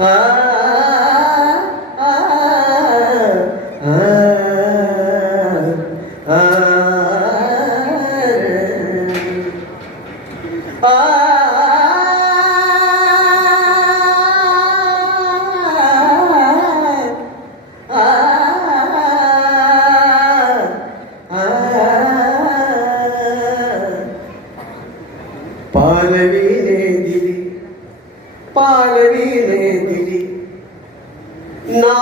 ஆ पालवीने दिली। ना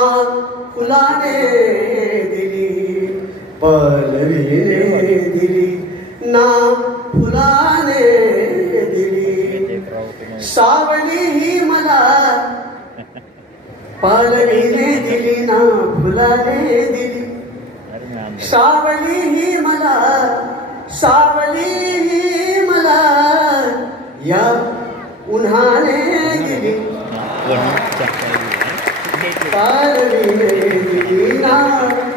फुलाने दिली। पालवीने दिली। ना फुलाने दिली। सावली ही मला पालवीने दिली ना फुलाने दिली। सावली ही मला। सावली ही मला। या उन्हाने दिली पालवीने दिली ना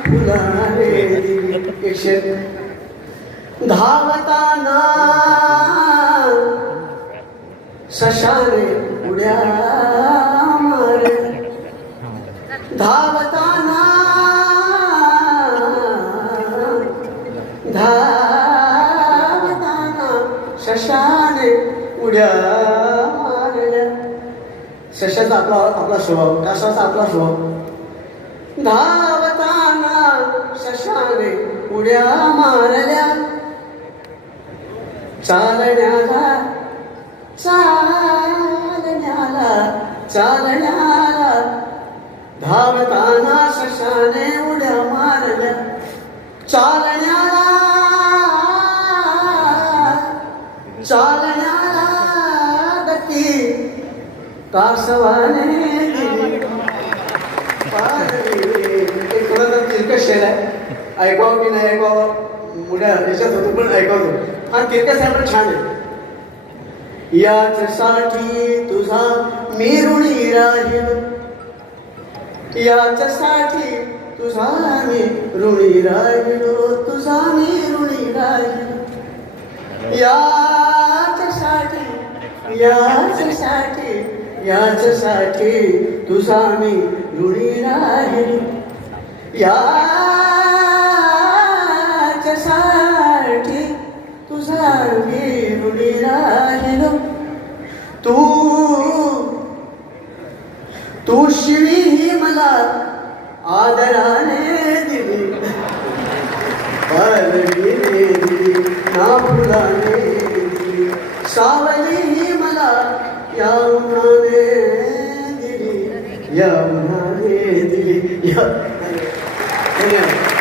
फुलाने दिली एक शेर. धावताना सशाने उड्या मारल्या धावताना धावताना शशाने उड्या कशाचा आपला आपला स्वभाव? कशाचा आपला स्वभाव? धावताना शशाने उड्या मारल्या. चालण्याला चालण्याला चालण्याला. धावताना शशाने उड्या मारल्या. चाल कासवाने दिली. पारवी. एक थोडं तर तिरकस शेर आहे ऐकावं की नाही ऐकावं मोठ्या याच्यात होतो पण ऐकवतो हा तिरकस आहे पण छान आहे याच्यासाठी तुझा मी ऋणी राहिलो याच्यासाठी तुझा मी ऋणी राहिलो तुझा मी ऋणी राहिलो याच्यासाठी याच्यासाठी याच्यासाठी तुझा मी ऋणी राहिलो याच्यासाठी तुझा मी ऋणी राहिलो तू तू शिवी ही मला आदराने दिली. दिली ना फुलाने दिली. सावली ही मला 영원의 애들이 영원의 애들이 영원의 애들이